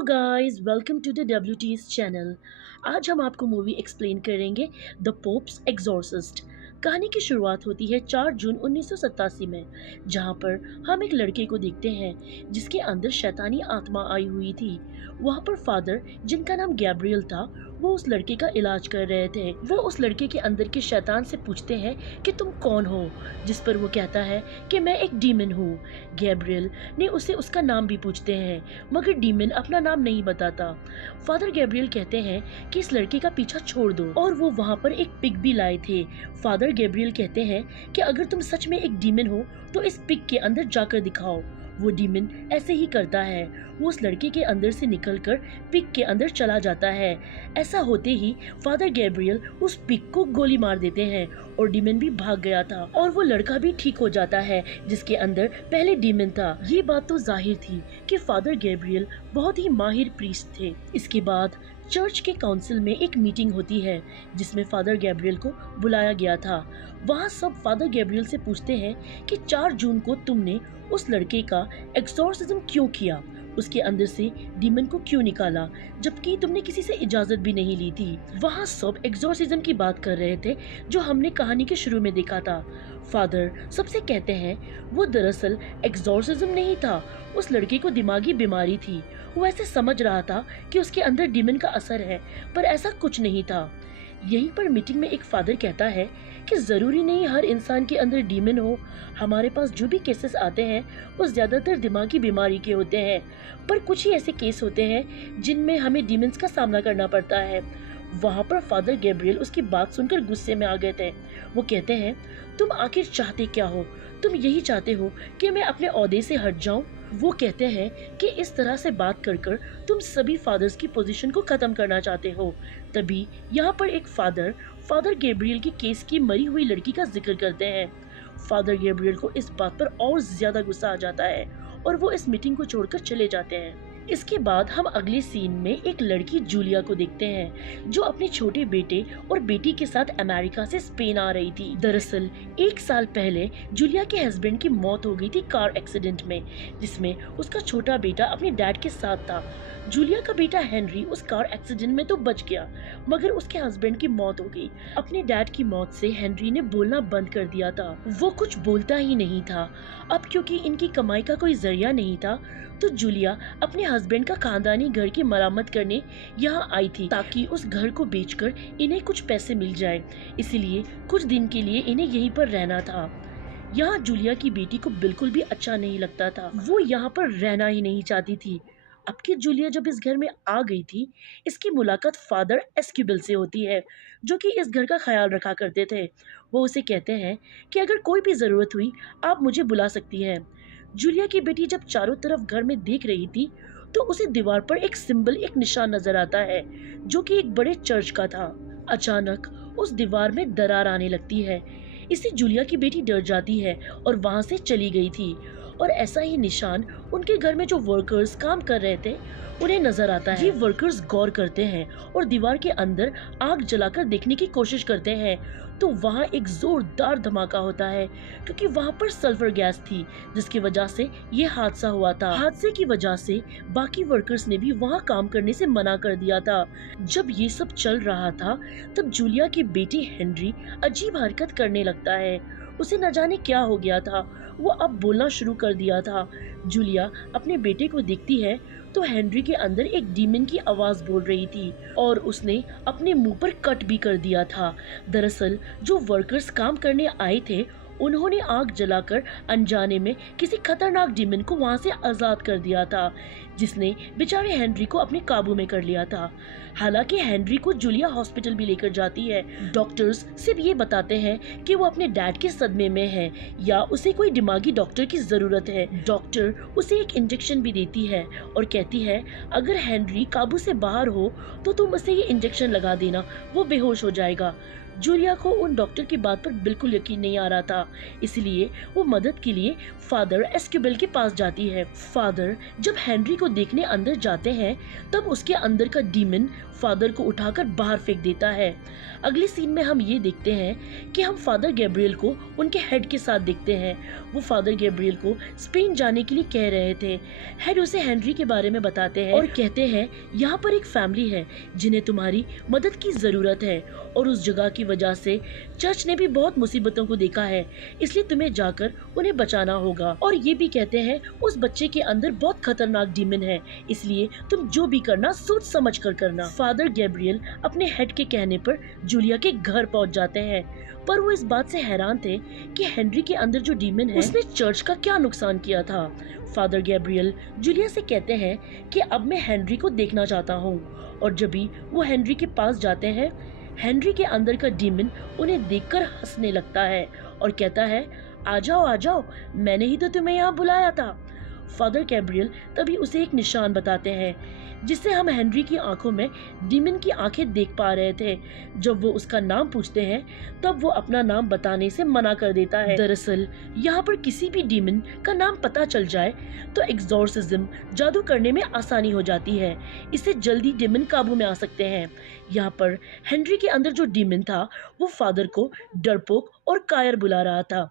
Hello guys, welcome to the WT's channel. आज हम आपको मूवी एक्सप्लेन करेंगे द पोप्स एग्जॉर्सिस्ट। कहानी की शुरुआत होती है 4 जून 1987 में, जहां पर हम एक लड़के को देखते हैं जिसके अंदर शैतानी आत्मा आई हुई थी। वहां पर फादर, जिनका नाम गैब्रियल था, वो उस लड़के का इलाज कर रहे थे। वो उस लड़के के अंदर के शैतान से पूछते हैं कि तुम कौन हो, जिस पर वो कहता है कि मैं एक डीमन हूँ। गैब्रियल ने उसे उसका नाम भी पूछते हैं, मगर डीमन अपना नाम नहीं बताता। फादर गैब्रियल कहते हैं कि इस लड़के का पीछा छोड़ दो, और वो वहाँ पर एक पिग भी लाए थे। फादर गैब्रियल कहते हैं कि अगर तुम सच में एक डीमन हो तो इस पिग के अंदर जाकर दिखाओ। वो डीमन ऐसे ही करता है। वो उस लड़के के अंदर से निकलकर पिग के अंदर चला जाता है। ऐसा होते ही फादर गैब्रियल उस पिग को गोली मार देते हैं और डीमन भी भाग गया था, और वो लड़का भी ठीक हो जाता है जिसके अंदर पहले डीमन था। ये बात तो जाहिर थी कि फादर गैब्रियल बहुत ही माहिर प्रीस्ट थे। इसके बाद चर्च के काउंसिल में एक मीटिंग होती है जिसमें फादर गैब्रियल को बुलाया गया था। वहाँ सब फादर गैब्रियल से पूछते हैं कि 4 जून को तुमने उस लड़के का एक्सोर्सिज्म क्यों किया, उसके अंदर से डीमन को क्यों निकाला, जबकि तुमने किसी से इजाजत भी नहीं ली थी। वहाँ सब एक्सोर्सिज्म की बात कर रहे थे जो हमने कहानी के शुरू में देखा था। फादर सबसे कहते हैं वो दरअसल एक्सोर्सिज्म नहीं था, उस लड़के को दिमागी बीमारी थी। वो ऐसे समझ रहा था कि उसके अंदर डीमन का असर है, पर ऐसा कुछ नहीं था। यहीं पर मीटिंग में एक फादर कहता है कि ज़रूरी नहीं हर इंसान के अंदर डीमन हो। हमारे पास जो भी केसेस आते हैं वो ज़्यादातर दिमागी बीमारी के होते हैं, पर कुछ ही ऐसे केस होते हैं जिनमें हमें डीमंस का सामना करना पड़ता है। वहाँ पर फादर गैब्रियल उसकी बात सुनकर गुस्से में आ गए थे। वो कहते हैं, तुम आखिर चाहते क्या हो? तुम यही चाहते हो कि मैं अपने ओहदे से हट जाऊं? वो कहते हैं कि इस तरह से बात कर तुम सभी फादर्स की पोजीशन को खत्म करना चाहते हो। तभी यहाँ पर एक फादर गैब्रियल के केस की मरी हुई लड़की का जिक्र करते हैं। फादर गैब्रियल को इस बात पर और ज्यादा गुस्सा आ जाता है और वो इस मीटिंग को छोड़कर चले जाते हैं। इसके बाद हम अगले सीन में एक लड़की जूलिया को देखते हैं जो अपने छोटे बेटे और बेटी के साथ अमेरिका से स्पेन आ रही थी। दरअसल 1 साल पहले जूलिया के हस्बैंड की मौत हो गई थी कार एक्सीडेंट में, जिसमें उसका छोटा बेटा अपने डैड के साथ था। जूलिया का बेटा हेनरी उस कार एक्सीडेंट में तो बच गया, मगर उसके हस्बैंड की मौत हो गई। अपने डैड की मौत से हेनरी ने बोलना बंद कर दिया था। वो कुछ बोलता ही नहीं था। अब क्योंकि इनकी कमाई का कोई जरिया नहीं था, तो जूलिया अपने हस्बैंड का खानदानी घर की मरम्मत करने यहाँ आई थी ताकि उस घर को बेचकर इन्हें कुछ पैसे मिल जाए। इसलिए कुछ दिन के लिए इन्हें यहीं पर रहना था। यहाँ जूलिया की बेटी को बिल्कुल भी अच्छा नहीं लगता था। वो यहाँ पर रहना ही नहीं चाहती थी। अब की जूलिया जब इस घर में आ गई थी, इसकी मुलाकात फादर एस्क्यूबिल से होती है, जो कि इस घर का ख्याल रखा करते थे। वो उसे कहते हैं कि अगर कोई भी ज़रूरत हुई आप मुझे बुला सकती हैं। जूलिया की बेटी जब चारों तरफ घर में देख रही थी तो उसे दीवार पर एक सिंबल, एक निशान नजर आता है जो कि एक बड़े चर्च का था। अचानक उस दीवार में दरार आने लगती है। इससे जूलिया की बेटी डर जाती है और वहां से चली गई थी। और ऐसा ही निशान उनके घर में जो वर्कर्स काम कर रहे थे उन्हें नजर आता है। ये वर्कर्स गौर करते हैं और दीवार के अंदर आग जलाकर देखने की कोशिश करते हैं, तो वहाँ एक जोरदार धमाका होता है क्योंकि वहाँ पर सल्फर गैस थी, जिसकी वजह से ये हादसा हुआ था। हादसे की वजह से बाकी वर्कर्स ने भी वहाँ काम करने से मना कर दिया था। जब ये सब चल रहा था तब जूलिया की बेटी हेनरी अजीब हरकत करने लगता है। उसे न जाने क्या हो गया था, वो अब बोलना शुरू कर दिया था। जूलिया अपने बेटे को देखती है तो हेनरी के अंदर एक डीमन की आवाज बोल रही थी और उसने अपने मुंह पर कट भी कर दिया था। दरअसल जो वर्कर्स काम करने आए थे उन्होंने आग जलाकर अनजाने में किसी खतरनाक डीमन को वहां से आजाद कर दिया था, जिसने बेचारे हेनरी को अपने काबू में कर लिया था। हालांकि हेनरी को जूलिया हॉस्पिटल भी लेकर जाती है। डॉक्टर्स सिर्फ ये बताते हैं कि वो अपने डैड के सदमे में है या उसे कोई दिमागी डॉक्टर की जरूरत है। डॉक्टर उसे एक इंजेक्शन भी देती है और कहती है अगर हेनरी काबू से बाहर हो तो तुम उसे ये इंजेक्शन लगा देना, वो बेहोश हो जाएगा। जूलिया को उन डॉक्टर की बात पर बिल्कुल यकीन नहीं आ रहा था, इसलिए वो मदद के लिए फादर एस्क्यूबेल के पास जाती है। फादर जब हेनरी को देखने अंदर जाते हैं तब उसके अंदर का डीमन फादर को उठाकर बाहर फेंक देता है। अगली सीन में हम ये देखते हैं कि हम फादर गैब्रियल को उनके हेड के साथ देखते हैं। वो फादर गैब्रियल को स्पेन जाने के लिए कह रहे थे। हेड उसे हेनरी के बारे में बताते हैं और कहते हैं यहाँ पर एक फैमिली है जिन्हें तुम्हारी मदद की जरूरत है और उस जगह की वजह से चर्च ने भी बहुत मुसीबतों को देखा है, इसलिए तुम्हें जाकर उन्हें बचाना होगा। और ये भी कहते हैं उस बच्चे के अंदर बहुत खतरनाक डीमन है, इसलिए तुम जो भी करना सोच समझ कर करना। फादर गैब्रियल अपने हेड के कहने पर जूलिया के घर पहुंच जाते हैं, पर वो इस बात से हैरान थे कि हेनरी के अंदर जो डीमन है उसने चर्च का क्या नुकसान किया था। फादर गैब्रियल जूलिया से कहते हैं कि अब मैं हेनरी को देखना चाहता हूँ, और जब भी वो हेनरी के पास जाते हैं हेनरी के अंदर का डीमन उन्हें देखकर हंसने लगता है और कहता है आ जाओ, मैंने ही तो तुम्हें यहाँ बुलाया था। फादर गैब्रियल तभी उसे एक निशान बताते हैं जिससे हम हेनरी की आंखों में डीमन की आंखें देख पा रहे थे। जब वो उसका नाम पूछते हैं तब वो अपना नाम बताने से मना कर देता है। दरअसल यहाँ पर किसी भी डीमन का नाम पता चल जाए तो एग्जॉर्सिज्म जादू करने में आसानी हो जाती है, इससे जल्दी डीमन काबू में आ सकते हैं। यहाँ पर हेनरी के अंदर जो डीमन था वो फादर को डरपोक और कायर बुला रहा था।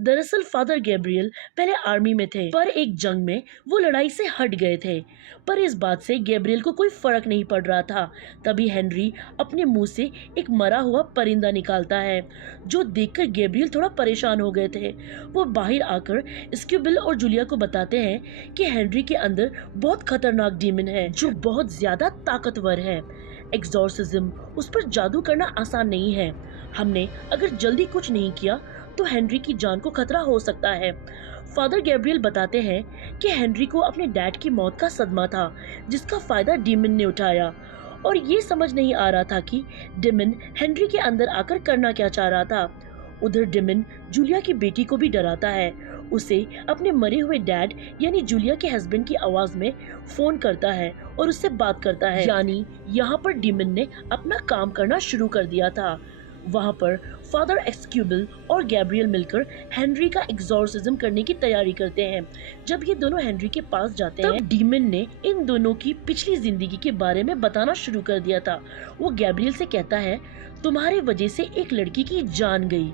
दरअसल फादर गैब्रियल पहले आर्मी में थे, पर एक जंग में वो लड़ाई से हट गए थे, पर इस बात से गैब्रियल को कोई फर्क नहीं पड़ रहा था। तभी हेनरी अपने मुंह से एक मरा हुआ परिंदा निकालता है, जो देखकर गैब्रियल थोड़ा परेशान हो गए थे। वो बाहर आकर स्क्यूबिल और जूलिया को बताते हैं कि हेनरी के अंदर बहुत खतरनाक डीमन है जो बहुत ज्यादा ताकतवर है। एग्जॉर्सिज्म उस पर जादू करना आसान नहीं है, हमने अगर जल्दी कुछ नहीं किया तो हेनरी की जान को खतरा हो सकता है। फादर गैब्रियल बताते हैं कि हेनरी को अपने डैड की मौत का सदमा था जिसका फायदा डीमन ने उठाया, और ये समझ नहीं आ रहा था कि डीमन हेनरी के अंदर आकर करना क्या चाह रहा था। उधर डीमन जूलिया की बेटी को भी डराता है, उसे अपने मरे हुए डैड यानी जूलिया के हस्बैंड की आवाज में फोन करता है और उससे बात करता है। यानी यहाँ पर डीमन ने अपना काम करना शुरू कर दिया था। वहाँ पर फादर एस्क्यूबिल और गैब्रियल मिलकर हेनरी का एग्जॉर्सिज्म करने की तैयारी करते हैं। जब ये दोनों हेनरी के पास जाते हैं, डीमन ने इन दोनों की पिछली जिंदगी के बारे में बताना शुरू कर दिया था। वो गैब्रियल से कहता है तुम्हारे वजह से एक लड़की की जान गई,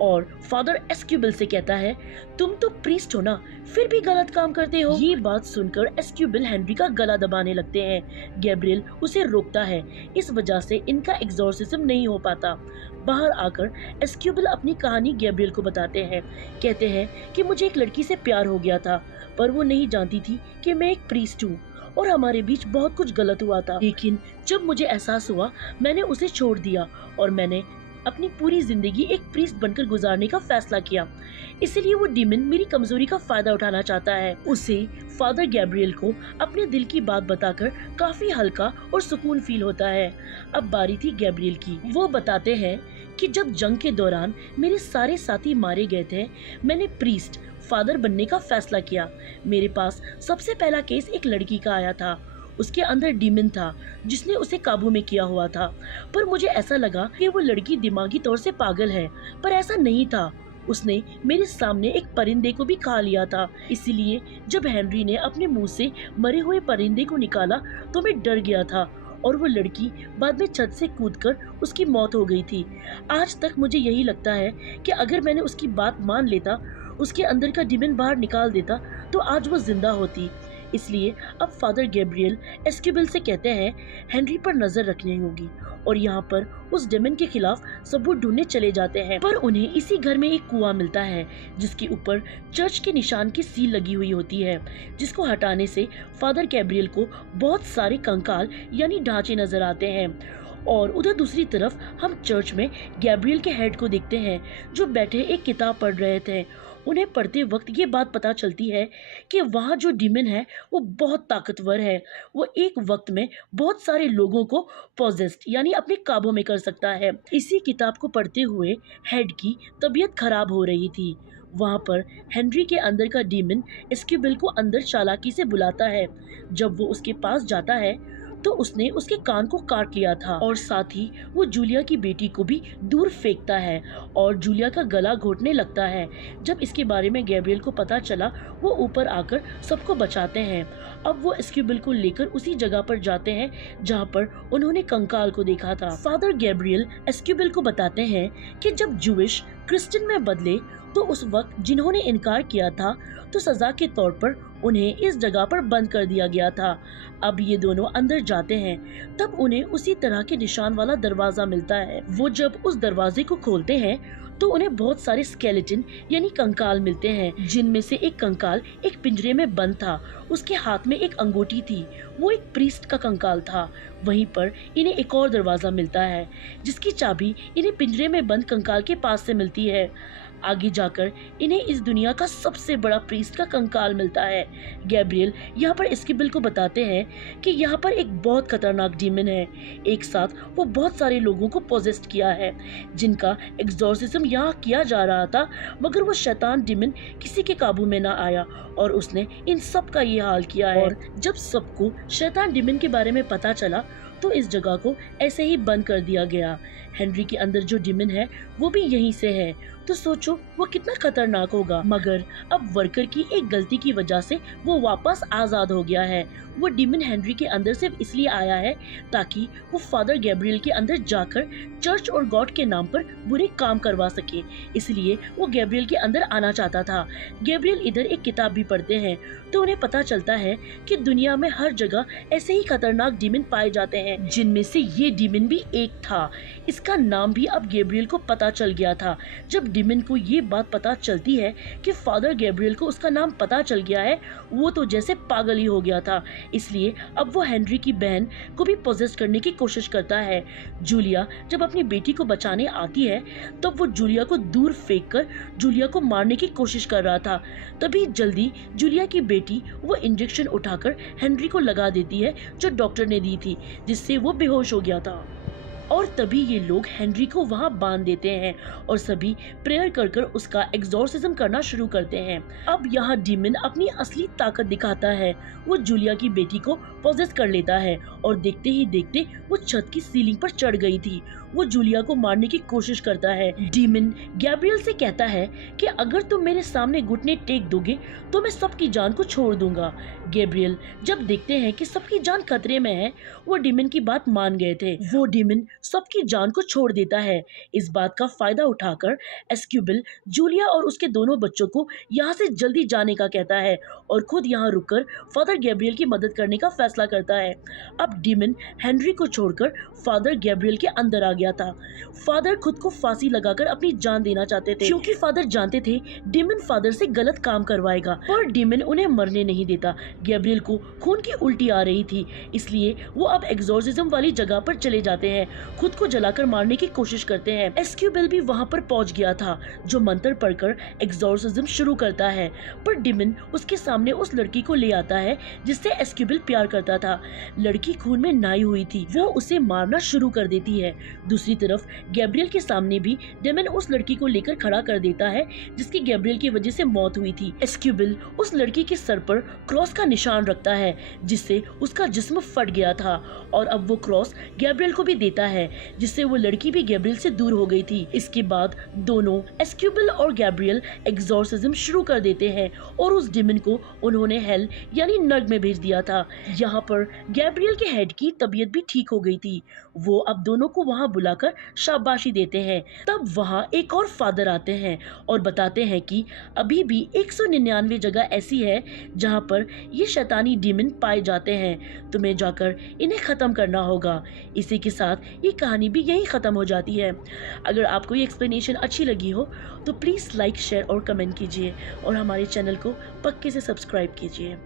और फादर एस्क्यूबिल से कहता है तुम तो प्रीस्ट हो ना, फिर भी गलत काम करते हो। ये बात सुनकर एस्क्यूबिल हेनरी का गला दबाने लगते हैं। गैब्रियल उसे रोकता है, इस वजह से इनका एग्जॉर्सिज्म नहीं हो पाता। बाहर आकर एस्क्यूबिल अपनी कहानी गैब्रियल को बताते हैं। कहते हैं कि मुझे एक लड़की से प्यार हो गया था, पर वो नहीं जानती थी कि मैं एक प्रीस्ट हूँ और हमारे बीच बहुत कुछ गलत हुआ था। लेकिन जब मुझे एहसास हुआ मैंने उसे छोड़ दिया और मैंने अपनी पूरी जिंदगी एक प्रीस्ट बनकर गुजारने का फैसला किया। इसीलिए वो डीमन मेरी कमजोरी का फायदा उठाना चाहता है। उसे फादर गैब्रियल को अपने दिल की बात बताकर काफी हल्का और सुकून फील होता है। अब बारी थी गैब्रियल की। वो बताते हैं कि जब जंग के दौरान मेरे सारे साथी मारे गए थे, मैंने प्रीस्ट फादर बनने का फैसला किया। मेरे पास सबसे पहला केस एक लड़की का आया था। उसके अंदर डीमन था जिसने उसे काबू में किया हुआ था, पर मुझे ऐसा लगा कि वो लड़की दिमागी तौर से पागल है, पर ऐसा नहीं था। उसने मेरे सामने एक परिंदे को भी खा लिया था। इसीलिए जब हेनरी ने अपने मुंह से मरे हुए परिंदे को निकाला तो मैं डर गया था, और वो लड़की बाद में छत से कूदकर उसकी मौत हो गई थी। आज तक मुझे यही लगता है कि अगर मैंने उसकी बात मान लेता, उसके अंदर का डीमन बाहर निकाल देता, तो आज वो जिंदा होती। इसलिए अब फादर गैब्रियल एस्क्यूबिल से कहते हैं हेनरी पर नजर रखनी होगी, और यहाँ पर उस डेमन के खिलाफ सबूत ढूंढने चले जाते हैं। पर उन्हें इसी घर में एक कुआं मिलता है जिसके ऊपर चर्च के निशान की सील लगी हुई होती है, जिसको हटाने से फादर गैब्रियल को बहुत सारे कंकाल यानी ढांचे नजर आते हैं। और उधर दूसरी तरफ हम चर्च में गैब्रियल के हेड को देखते हैं जो बैठे एक किताब पढ़ रहे थे। उन्हें पढ़ते वक्त ये बात पता चलती है कि वहाँ जो डीमन है वो बहुत ताकतवर है। वो एक वक्त में बहुत सारे लोगों को पॉजेस्ड यानी अपने काबू में कर सकता है। इसी किताब को पढ़ते हुए हेड की तबीयत खराब हो रही थी। वहाँ पर हेनरी के अंदर का डीमन एस्क्यूबिल को अंदर चालाकी से बुलाता है। जब वो उसके पास जाता है तो उसने उसके कान को काट लिया था और साथ ही वो जूलिया की बेटी को भी दूर फेंकता है और जूलिया का गला घोटने लगता है। जब इसके बारे में गैब्रियल को पता चला, वो ऊपर आकर सबको बचाते हैं। अब वो एस्क्यूबिल को लेकर उसी जगह पर जाते हैं जहाँ पर उन्होंने कंकाल को देखा था। फादर गैब्रियल एस्क्यूबिल को बताते हैं कि जब जूइश क्रिश्चियन में बदले तो उस वक्त जिन्होंने इनकार किया था तो सजा के तौर पर उन्हें इस जगह पर बंद कर दिया गया था। अब ये दोनों अंदर जाते हैं, तब उन्हें उसी तरह के निशान वाला दरवाजा मिलता है। वो जब उस दरवाजे को खोलते हैं तो उन्हें बहुत सारे स्केलेटन यानी कंकाल मिलते हैं, जिनमें से एक कंकाल एक पिंजरे में बंद था। उसके हाथ में एक अंगूठी थी, वो एक प्रीस्ट का कंकाल था। वहीं पर इन्हें एक और दरवाजा मिलता है जिसकी चाबी इन्हें पिंजरे में बंद कंकाल के पास से मिलती है। आगे जाकर इन्हें इस दुनिया का सबसे बड़ा प्रीस्ट का कंकाल मिलता है। गैब्रियल यहाँ पर एस्क्यूबिल को बताते हैं कि यहाँ पर एक बहुत खतरनाक डीमन है। एक साथ वो बहुत सारे लोगों को पोजेस्ट किया है जिनका एग्जॉर्सिज्म यहाँ किया जा रहा था, मगर वो शैतान डीमन किसी के काबू में ना आया और उसने इन सब का ये हाल किया है। और जब सबको शैतान डीमन के बारे में पता चला तो इस जगह को ऐसे ही बंद कर दिया गया। हेनरी के अंदर जो डीमन है वो भी यहीं से है, तो सोचो वो कितना खतरनाक होगा। मगर अब वर्कर की एक गलती की वजह से वो वापस आजाद हो गया है। वो डीमन हेनरी के अंदर सिर्फ इसलिए आया है ताकि वो फादर गैब्रियल के अंदर जाकर चर्च और गॉड के नाम पर बुरे काम करवा सके, इसलिए वो गैब्रियल के अंदर आना चाहता था। गैब्रियल इधर एक किताब भी पढ़ते हैं तो उन्हें पता चलता है कि दुनिया में हर जगह ऐसे ही खतरनाक डीमन पाए जाते हैं, जिनमें से ये डीमन भी एक था। इसका नाम भी अब गैब्रियल को पता चल गया था। जब डीमन को ये बात पता चलती है कि फादर गैब्रियल को उसका नाम पता चल गया है, वो तो जैसे पागल ही हो गया था। इसलिए अब वो हेनरी की बहन को भी पोजेस करने की कोशिश करता है। जूलिया जब अपनी बेटी को बचाने आती है तब वो जूलिया को दूर फेंककर जूलिया को मारने की कोशिश कर रहा था। तभी जल्दी जूलिया की बेटी वो इंजेक्शन उठाकर हेनरी को लगा देती है जो डॉक्टर ने दी थी, जिससे वो बेहोश हो गया था। और तभी ये लोग हेनरी को वहां बांध देते हैं और सभी प्रेयर कर कर उसका एग्जॉर्सिज्म करना शुरू करते हैं। अब यहाँ डीमन अपनी असली ताकत दिखाता है। वो जूलिया की बेटी को पोजेस कर लेता है और देखते ही देखते वो छत की सीलिंग पर चढ़ गई थी। वो जूलिया को मारने की कोशिश करता है। डीमन गैब्रियल से कहता है कि अगर तुम मेरे सामने घुटने टेक दोगे तो मैं सबकी जान को छोड़ दूंगा। गैब्रियल जब देखते हैं कि सबकी जान खतरे में है, वो डीमन की बात मान गए थे। वो डीमन सबकी जान को छोड़ देता है। इस बात का फायदा उठाकर एस्क्यूबिल जूलिया और उसके दोनों बच्चों को यहाँ से जल्दी जाने का कहता है और खुद यहाँ रुककर फादर गैब्रियल की मदद करने का फैसला करता है। अब डीमन हेनरी को छोड़कर फादर गैब्रियल के अंदर आ गया था। फादर खुद को फांसी लगाकर अपनी जान देना चाहते थे, क्योंकि फादर जानते थे डीमन फादर से गलत काम करवाएगा, पर डीमन उन्हें मरने नहीं देता। गैब्रियल को खून की उल्टी आ रही थी, इसलिए वो अब एग्जॉर्सिज्म वाली जगह पर चले जाते हैं, खुद को जलाकर मारने की कोशिश करते हैं। एस्क्यूबिल भी वहाँ पर पहुँच गया था, जो मंत्र पढ़कर एग्जॉर्सिज्म शुरू करता है, पर डीमन उसके सामने उस लड़की को ले आता है जिससे एस्क्यूबिल प्यार करता था। लड़की खून में नहाई हुई थी, वो उसे मारना शुरू कर देती है। दूसरी तरफ गैब्रियल के सामने भी डेमन उस लड़की को लेकर खड़ा कर देता है जिसकी गैब्रियल की वजह से मौत हुई थी। एस्क्यूबिल उस लड़की के सर पर क्रॉस का निशान रखता है जिससे उसका जिस्म फट गया था और अब वो क्रॉस गैब्रियल को भी देता है, जिससे वो लड़की भी गैब्रियल से दूर हो गई थी। इसके बाद दोनों एस्क्यूबिल और गैब्रियल एग्जॉर्सिज्म शुरू कर देते हैं और उस डेमन को उन्होंने हेल यानी नर्क में भेज दिया था। यहाँ पर गैब्रियल के हेड की तबीयत भी ठीक हो गई थी। वो अब दोनों को वहाँ बुलाकर शाबाशी देते हैं। तब वहाँ एक और फादर आते हैं और बताते हैं कि अभी भी 199 जगह ऐसी है जहाँ पर ये शैतानी डीमन पाए जाते हैं, तुम्हें जाकर इन्हें खत्म करना होगा। इसी के साथ ये कहानी भी यहीं खत्म हो जाती है। अगर आपको ये एक्सप्लेनेशन अच्छी लगी हो तो प्लीज़ लाइक, शेयर और कमेंट कीजिए और हमारे चैनल को पक्के से सब्सक्राइब कीजिए।